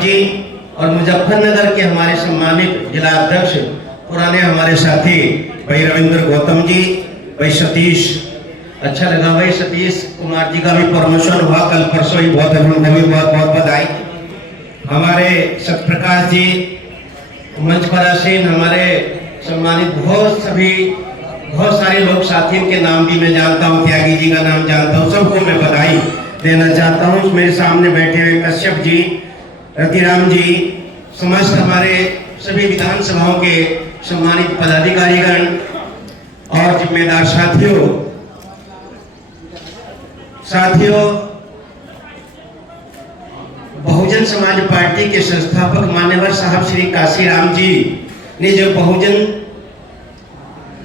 साहब जी और मुजफ्फरनगर के हमारे सम्मानित जिला अध्यक्ष पुराने हमारे साथी भाई रविंद्र गौतम जी, भाई सतीश, अच्छा लगा भाई सतीश कुमार जी का भी प्रमोशन हुआ कल परसों ही, बहुत बहुत बधाई। हमारे सत्यप्रकाश जी मंच पर आसीन, हमारे सम्मानित बहुत सारे लोग साथियों के नाम भी मैं जानता हूँ, त्यागी जी का नाम जानता हूँ, सबको मैं बधाई देना चाहता हूँ। मेरे सामने बैठे हुए कश्यप जी, रतिराम जी, समस्त हमारे सभी विधानसभाओं के सम्मानित पदाधिकारीगण और जिम्मेदार साथियों, बहुजन समाज पार्टी के संस्थापक मान्यवर साहब श्री काशीराम जी ने जो बहुजन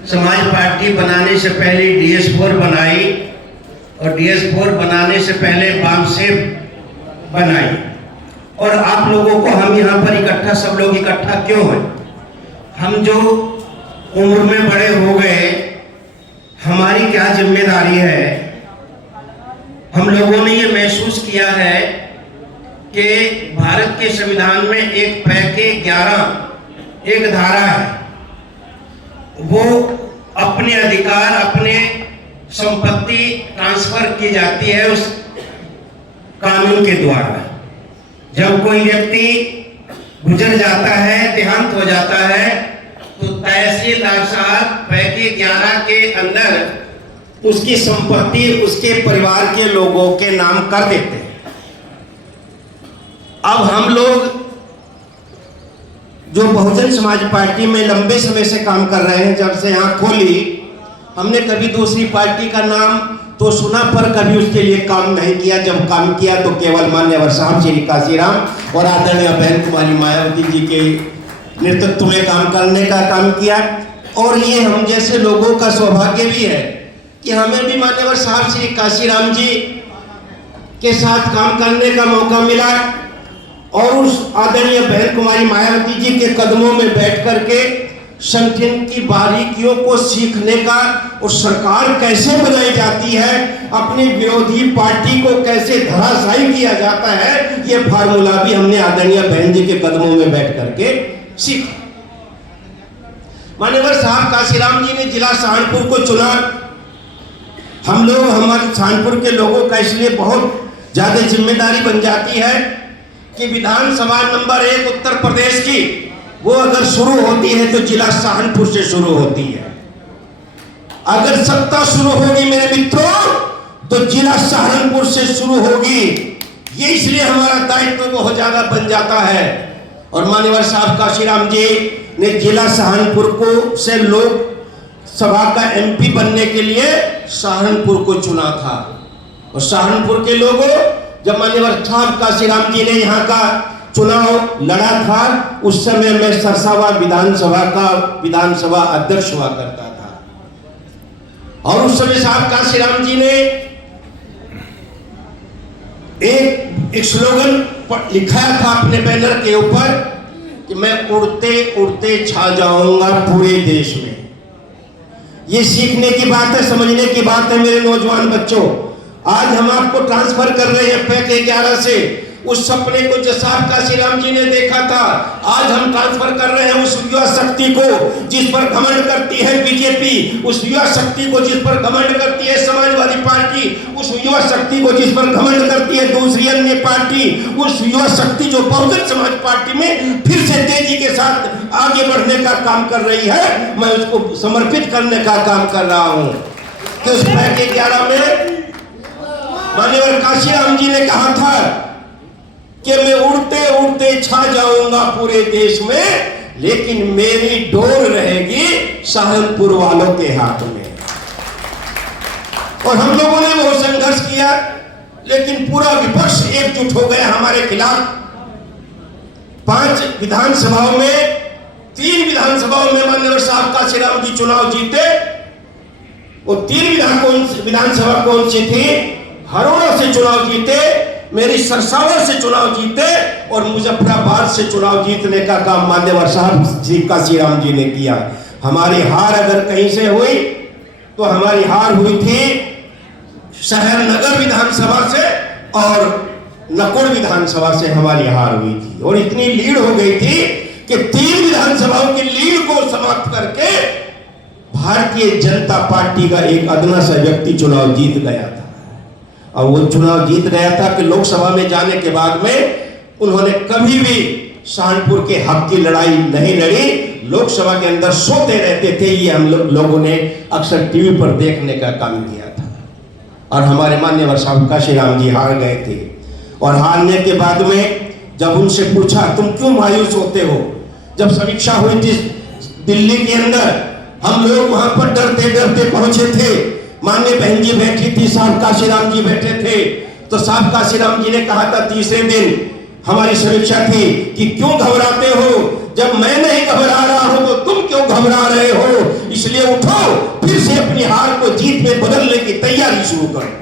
समाज पार्टी बनाने से पहले DS4 बनाई और DS4 बनाने से पहले बामसेब बनाई। और आप लोगों को हम यहाँ पर सब लोग इकट्ठा क्यों हैं? हम जो उम्र में बड़े हो गए, हमारी क्या जिम्मेदारी है? हम लोगों ने ये महसूस किया है कि भारत के संविधान में एक पैके 11 एक धारा है, वो अपने अधिकार, अपने संपत्ति ट्रांसफर की जाती है उस कानून के द्वारा। जब कोई व्यक्ति गुजर जाता है, देहांत हो जाता है, तो तहसीलदार साहब पैके 11 के अंदर उसकी संपत्ति उसके परिवार के लोगों के नाम कर देते हैं। अब हम लोग जो बहुजन समाज पार्टी में लंबे समय से काम कर रहे हैं, जब से यहाँ खोली, हमने कभी दूसरी पार्टी का नाम तो सुना पर कभी उसके लिए काम नहीं किया। जब काम किया तो केवल मान्यवर साहब श्री काशीराम और आदरणीय बहन कुमारी मायावती जी के नेतृत्व में काम करने का काम किया। और ये हम जैसे लोगों का सौभाग्य भी है कि हमें भी मान्यवर साहब श्री काशीराम जी के साथ काम करने का मौका मिला और उस आदरणीय बहन कुमारी मायावती जी के कदमों में बैठ करके संगठन की बारीकियों को सीखने का और सरकार कैसे बनाई जाती है, अपनी विरोधी पार्टी को कैसे धराशायी किया जाता है, ये फार्मूला भी हमने आदरणीय बहन जी के कदमों में बैठ करके सीखा। मान्यवर साहब काशीराम जी ने जिला सहारनपुर को चुना। हम लोग, हमारे सहारनपुर के लोगों का इसलिए बहुत ज्यादा जिम्मेदारी बन जाती है कि विधानसभा नंबर 1 उत्तर प्रदेश की वो अगर शुरू होती है तो जिला सहारनपुर से शुरू होती है। अगर सत्ता शुरू होगी मेरे मित्रों तो जिला सहारनपुर से शुरू होगी। ये इसलिए हमारा दायित्व बहुत ज्यादा बन जाता है। और मान्यवर साहब काशीराम जी ने जिला सहारनपुर को से लोक सभा का MP बनने के लिए सहारनपुर को चुना था। और सहारनपुर के लोगों, जब मान्यवर साहब काशीराम जी ने यहाँ का चुनाव लड़ा था, उस समय मैं सरसावा विधानसभा अध्यक्ष हुआ करता था। और उस समय साहब काशीराम जी ने एक स्लोगन लिखा था अपने बैनर के ऊपर कि मैं उड़ते उड़ते छा जाऊंगा पूरे देश में। ये सीखने की बात है, समझने की बात है मेरे नौजवान बच्चों। आज हम आपको ट्रांसफर कर रहे हैं पैके 11 से। उस सपने को जो साहब काशीराम जी ने देखा था, आज हम ट्रांसफर कर रहे हैं उस युवा शक्ति को जिस पर घमंड करती है बीजेपी, उस युवा शक्ति को जिस पर घमंड करती है समाजवादी पार्टी, उस युवा शक्ति को जिस पर घमंड करती है दूसरी अन्य पार्टी, उस युवा शक्ति जो बहुजन समाज पार्टी में फिर से तेजी के साथ आगे बढ़ने का काम कर रही है, मैं उसको समर्पित करने का काम कर रहा हूँ। कि उस पैके 11 में मान्यवर काशीराम जी ने कहा था कि मैं उड़ते उड़ते छा जाऊंगा पूरे देश में, लेकिन मेरी डोर रहेगी सहारनपुर वालों के हाथ में। और हम लोगों ने बहुत संघर्ष किया, लेकिन पूरा विपक्ष एकजुट हो गया हमारे खिलाफ। 5 विधानसभाओं में, 3 विधानसभाओं में मान्यवर साहब काशीराम जी चुनाव जीते। वो 3 विधानसभा कौन सी थी? हरोड़ा से चुनाव जीते, मेरी सरसावा से चुनाव जीते और मुजफ्फराबाद से चुनाव जीतने का काम मान्यवर साहब श्री काशीराम जी ने किया। हमारी हार अगर कहीं से हुई तो हमारी हार हुई थी शहर नगर विधानसभा से और नकुड़ विधानसभा से हमारी हार हुई थी और इतनी लीड हो गई थी कि 3 विधानसभाओं की लीड को समाप्त करके भारतीय जनता पार्टी का एक अदना सा व्यक्ति चुनाव जीत गया था। और वो चुनाव जीत गया था कि लोकसभा में जाने के बाद में उन्होंने कभी भी सहारनपुर के हक की लड़ाई नहीं लड़ी, लोकसभा के अंदर सोते रहते थे। ये हम लोगों ने अक्सर टीवी पर देखने का काम किया था। और हमारे मान्यवर साहब काशीराम जी हार गए थे और हारने के बाद में जब उनसे पूछा तुम क्यों मायूस होते हो, जब समीक्षा हुई थी दिल्ली के अंदर, हम लोग वहां पर डरते डरते पहुंचे थे, माननीय बहन जी बैठी थी, साहब काशीराम जी बैठे थे, तो साहब काशीराम जी ने कहा था तीसरे दिन हमारी समीक्षा थी कि क्यों घबराते हो, जब मैं नहीं घबरा रहा हूं तो तुम क्यों घबरा रहे हो, इसलिए उठो फिर से अपनी हार को जीत में बदलने की तैयारी शुरू करो।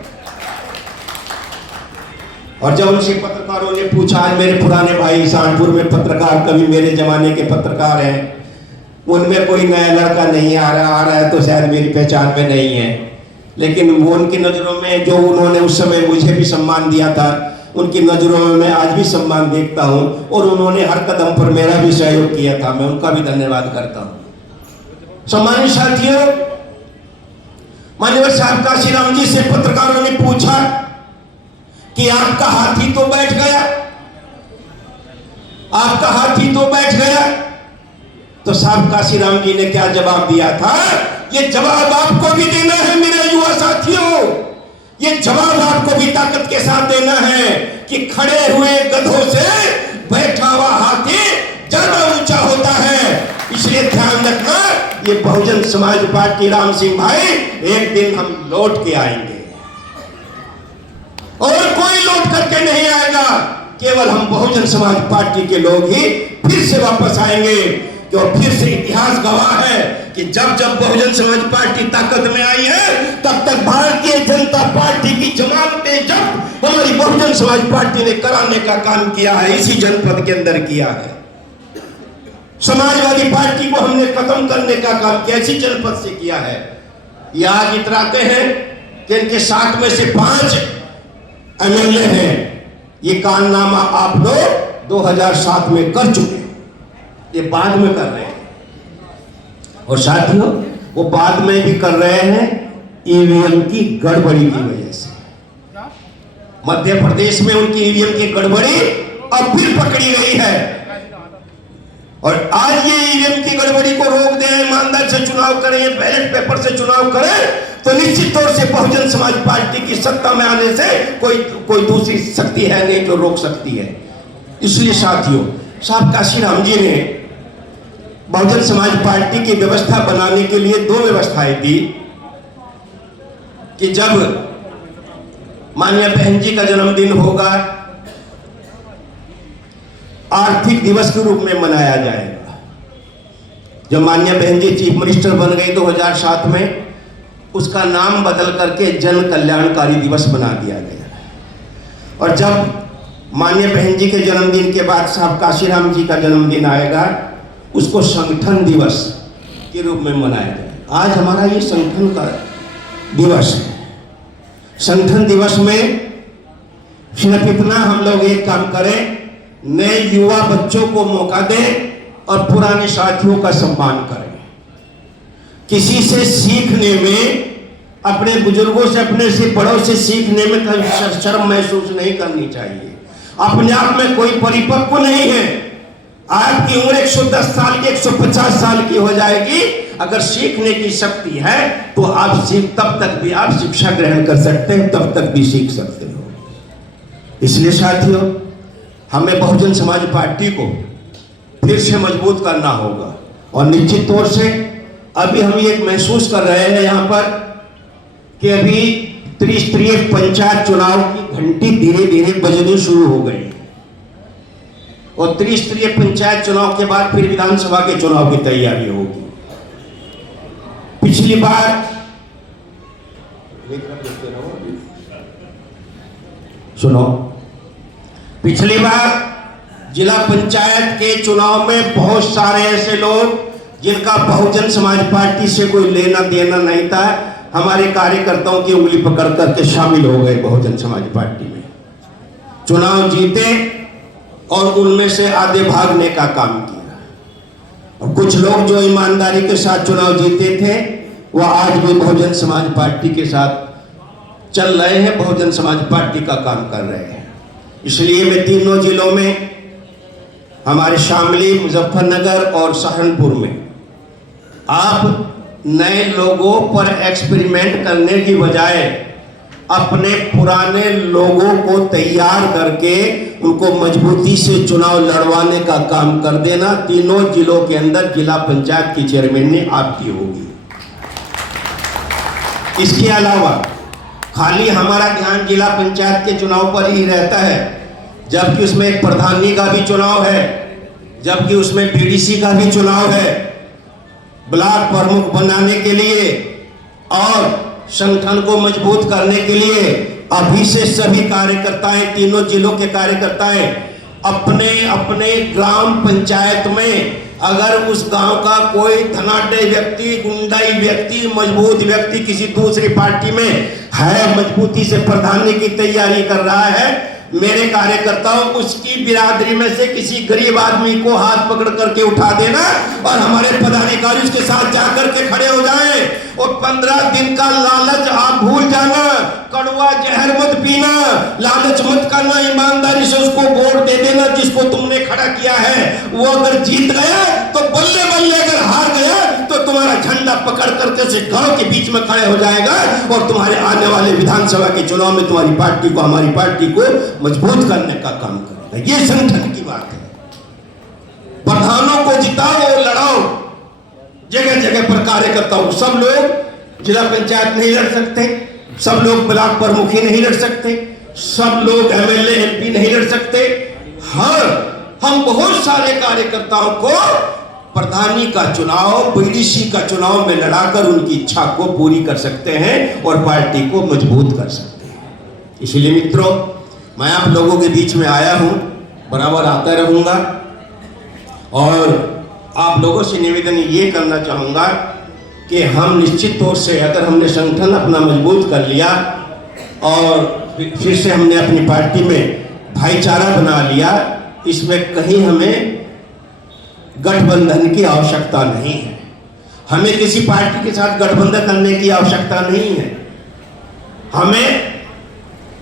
और जब उनसे पत्रकारों ने पूछा, आज मेरे पुराने भाई सहारनपुर में पत्रकार, कभी मेरे जमाने के पत्रकार हैं, उनमें कोई नया लड़का नहीं आ रहा है तो शायद मेरी पहचान में नहीं है, लेकिन वो उनकी नजरों में जो उन्होंने उस समय मुझे भी सम्मान दिया था, उनकी नजरों में मैं आज भी सम्मान देखता हूं और उन्होंने हर कदम पर मेरा भी सहयोग किया था, मैं उनका भी धन्यवाद करता हूं। सम्मानित साथियों, मान्यवर साहब काशीराम जी से पत्रकारों ने पूछा कि आपका हाथी तो बैठ गया, आपका हाथी तो बैठ गया, तो साहब काशीराम जी ने क्या जवाब दिया था, ये जवाब आपको भी देना है मेरे युवा साथियों, ये जवाब आपको भी ताकत के साथ देना है कि खड़े हुए गधों से बैठा हुआ हाथी ज्यादा ऊंचा होता है। इसलिए ध्यान रखना, ये बहुजन समाज पार्टी राम सिंह भाई, एक दिन हम लौट के आएंगे और कोई लौट करके नहीं आएगा, केवल हम बहुजन समाज पार्टी के लोग ही फिर से वापस आएंगे। और फिर से इतिहास गवाह है कि जब जब बहुजन समाज पार्टी ताकत में आई है, तब तक भारतीय जनता पार्टी की जमानतें जब हमारी बहुजन समाज पार्टी ने कराने का काम किया है, इसी जनपद के अंदर किया है। समाजवादी पार्टी को हमने खत्म करने का काम कैसी जनपद से किया है। ये आज इतराते हैं कि इनके 7 में से 5 एमएलए हैं, ये कारनामा आप लोग 2007 में कर चुके हैं, ये बाद में कर रहे हैं। और साथियों, वो बाद में भी कर रहे हैं ईवीएम की गड़बड़ी की वजह से। मध्य प्रदेश में उनकी ईवीएम की गड़बड़ी अब फिर पकड़ी गई है और आज ये ईवीएम की गड़बड़ी को रोक दें, ईमानदारी से चुनाव करें, बैलेट पेपर से चुनाव करें, तो निश्चित तौर से बहुजन समाज पार्टी की सत्ता में आने से कोई दूसरी शक्ति है नहीं जो रोक सकती है। इसलिए साथियों, साहब काशीराम जी ने बहुजन समाज पार्टी की व्यवस्था बनाने के लिए 2 व्यवस्थाएं दी कि जब माननीय बहन जी का जन्मदिन होगा, आर्थिक दिवस के रूप में मनाया जाएगा। जब माननीय बहन जी चीफ मिनिस्टर बन गई 2007 में, उसका नाम बदल करके जन कल्याणकारी दिवस बना दिया गया। और जब माननीय बहन जी के जन्मदिन के बाद साहब काशीराम जी का जन्मदिन आएगा, उसको संगठन दिवस के रूप में मनाया जाएगा। आज हमारा ये संगठन का दिवस है। संगठन दिवस में सिर्फ इतना हम लोग एक काम करें, नए युवा बच्चों को मौका दें और पुराने साथियों का सम्मान करें। किसी से सीखने में, अपने बुजुर्गों से, अपने से बड़ों से सीखने में कभी शर्म महसूस नहीं करनी चाहिए। अपने आप में कोई परिपक्व नहीं है। आपकी उम्र 110 साल की, 150 साल की हो जाएगी, अगर सीखने की शक्ति है तो आप तब तक भी आप शिक्षा ग्रहण कर सकते हैं, तब तक भी सीख सकते हो। इसलिए साथियों, हमें बहुजन समाज पार्टी को फिर से मजबूत करना होगा और निश्चित तौर से अभी हम ये महसूस कर रहे हैं यहाँ पर कि अभी त्रिस्तरीय पंचायत चुनाव की घंटी धीरे धीरे बजनी शुरू हो गई और त्रिस्तरीय पंचायत चुनाव के बाद फिर विधानसभा के चुनाव की तैयारी होगी। पिछली बार सुनो, पिछली बार जिला पंचायत के चुनाव में बहुत सारे ऐसे लोग जिनका बहुजन समाज पार्टी से कोई लेना देना नहीं था, हमारे कार्यकर्ताओं की उंगली पकड़ करके शामिल हो गए बहुजन समाज पार्टी में। चुनाव जीते और उनमें से आधे भागने का काम किया, और कुछ लोग जो ईमानदारी के साथ चुनाव जीते थे वह आज भी बहुजन समाज पार्टी के साथ चल रहे हैं, बहुजन समाज पार्टी का काम कर रहे हैं। इसलिए मैं तीनों जिलों में, हमारे शामली, मुजफ्फरनगर और सहारनपुर में, आप नए लोगों पर एक्सपेरिमेंट करने की बजाय अपने पुराने लोगों को तैयार करके उनको मजबूती से चुनाव लड़वाने का काम कर देना। तीनों जिलों के अंदर जिला पंचायत की चेयरमैन आपकी होगी। इसके अलावा खाली हमारा ध्यान जिला पंचायत के चुनाव पर ही रहता है, जबकि उसमें एक प्रधानी का भी चुनाव है, जबकि उसमें बीडीसी का भी चुनाव है। ब्लॉक प्रमुख बनाने के लिए और संगठन को मजबूत करने के लिए अभी से सभी कार्यकर्ताएं, तीनों जिलों के कार्यकर्ताएं अपने अपने ग्राम पंचायत में, अगर उस गांव का कोई धनाढ्य व्यक्ति, गुंडाई व्यक्ति, मजबूत व्यक्ति किसी दूसरी पार्टी में है, मजबूती से प्रधानी की तैयारी कर रहा है, मेरे कार्यकर्ताओं उसकी बिरादरी में से किसी गरीब आदमी को हाथ पकड़ करके उठा देना और हमारे पदाधिकारी उसके साथ जाकर के खड़े हो जाएं। और 15 दिन का लालच आप भूल जाना, कड़वा जहर मत पीना, लालच मत करना, ईमानदारी से उसको वोट दे देना जिसको तुमने खड़ा किया है। वो अगर जीत गया तो बल्ले बल्ले, अगर हार गया तो तुम्हारा झंडा पकड़ करके से गांव के बीच में खड़े हो जाएगा और तुम्हारे आने वाले विधानसभा के चुनाव में तुम्हारी पार्टी को, हमारी पार्टी को मजबूत करने का काम करेगा। ये संगठन की बात है। प्रधानों को जिताओ और लड़ाओ, जगह जगह पर कार्यकर्ताओं। सब लोग जिला पंचायत नहीं लड़ सकते, सब लोग ब्लॉक प्रमुख ही नहीं लड़ सकते, सब लोग एमएलए एमपी नहीं लड़ सकते। हाँ, हम बहुत सारे कार्यकर्ताओं को प्रधानी का चुनाव, बीडीसी का चुनाव में लड़ाकर उनकी इच्छा को पूरी कर सकते हैं और पार्टी को मजबूत कर सकते हैं। इसलिए मित्रों, मैं आप लोगों के बीच में आया हूं, बराबर आता रहूंगा और आप लोगों से निवेदन ये करना चाहूँगा कि हम निश्चित तौर से, अगर हमने संगठन अपना मजबूत कर लिया और फिर से हमने अपनी पार्टी में भाईचारा बना लिया, इसमें कहीं हमें गठबंधन की आवश्यकता नहीं है। हमें किसी पार्टी के साथ गठबंधन करने की आवश्यकता नहीं है। हमें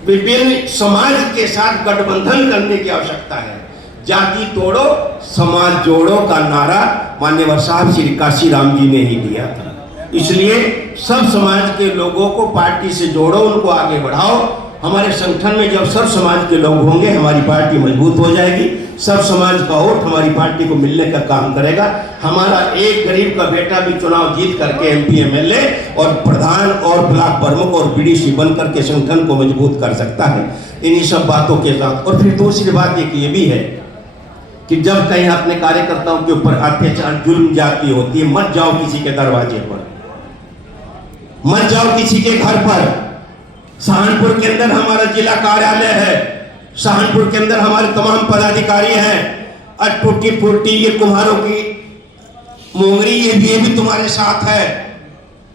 विभिन्न समाज के साथ गठबंधन करने की आवश्यकता है। जाति तोड़ो समाज जोड़ो का नारा मान्यवर साहब श्री काशीराम जी ने ही दिया था। इसलिए सब समाज के लोगों को पार्टी से जोड़ो, उनको आगे बढ़ाओ। हमारे संगठन में जब सब समाज के लोग होंगे हमारी पार्टी मजबूत हो जाएगी। सब समाज का वोट हमारी पार्टी को मिलने का काम करेगा। हमारा एक गरीब का बेटा भी चुनाव जीत करके एमपी एमएलए और प्रधान और ब्लॉक प्रमुख और बीडीसी बन करके संगठन को मजबूत कर सकता है, इन्हीं सब बातों के साथ। और फिर दूसरी बात एक ये भी है कि जब कहीं अपने कार्यकर्ताओं के ऊपर अत्याचार, जुल्म जाती होती है, मत जाओ किसी के दरवाजे पर, मत जाओ किसी के घर पर। सहारनपुर के अंदर हमारा जिला कार्यालय है, सहारनपुर के अंदर हमारे तमाम पदाधिकारी हैं। टूटी फूटी ये कुम्हारों की मोंगरी, ये भी तुम्हारे साथ है।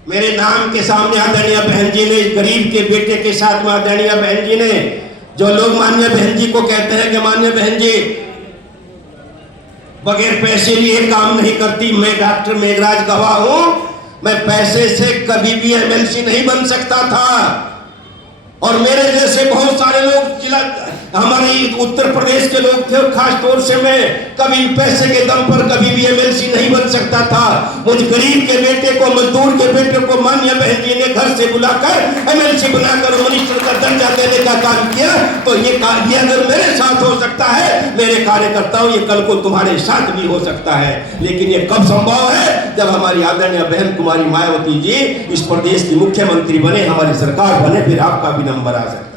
मेरे नाम के सामने आदरणीय बहन जी ने, गरीब के बेटे के साथ में आदरणीय बहन जी ने, जो लोग माननीय बहन जी को कहते हैं कि माननीय बहन जी बगैर पैसे लिए काम नहीं करती, मैं डॉक्टर मेघराज गवाह हूं, मैं पैसे से कभी भी एमएलसी नहीं बन सकता था। और मेरे जैसे बहुत सारे लोग जिला हमारे उत्तर प्रदेश के लोग थे, खास तौर से मैं कभी पैसे के दम पर कभी भी एमएलसी नहीं बन सकता था। मुझ गरीब के बेटे को, मजदूर के बेटे को माननीय बहन जी ने घर से बुलाकर एमएलसी बनाकर मिनिस्टर का दर्जा देने का काम किया। तो ये अगर मेरे साथ हो सकता है, मेरे कार्यकर्ताओं, ये कल को तुम्हारे साथ भी हो सकता है। लेकिन ये कब संभव है? जब हमारी आदरणीय बहन कुमारी मायावती जी इस प्रदेश की मुख्यमंत्री बने, हमारी सरकार बने, फिर आपका भी नंबर आ सकता है।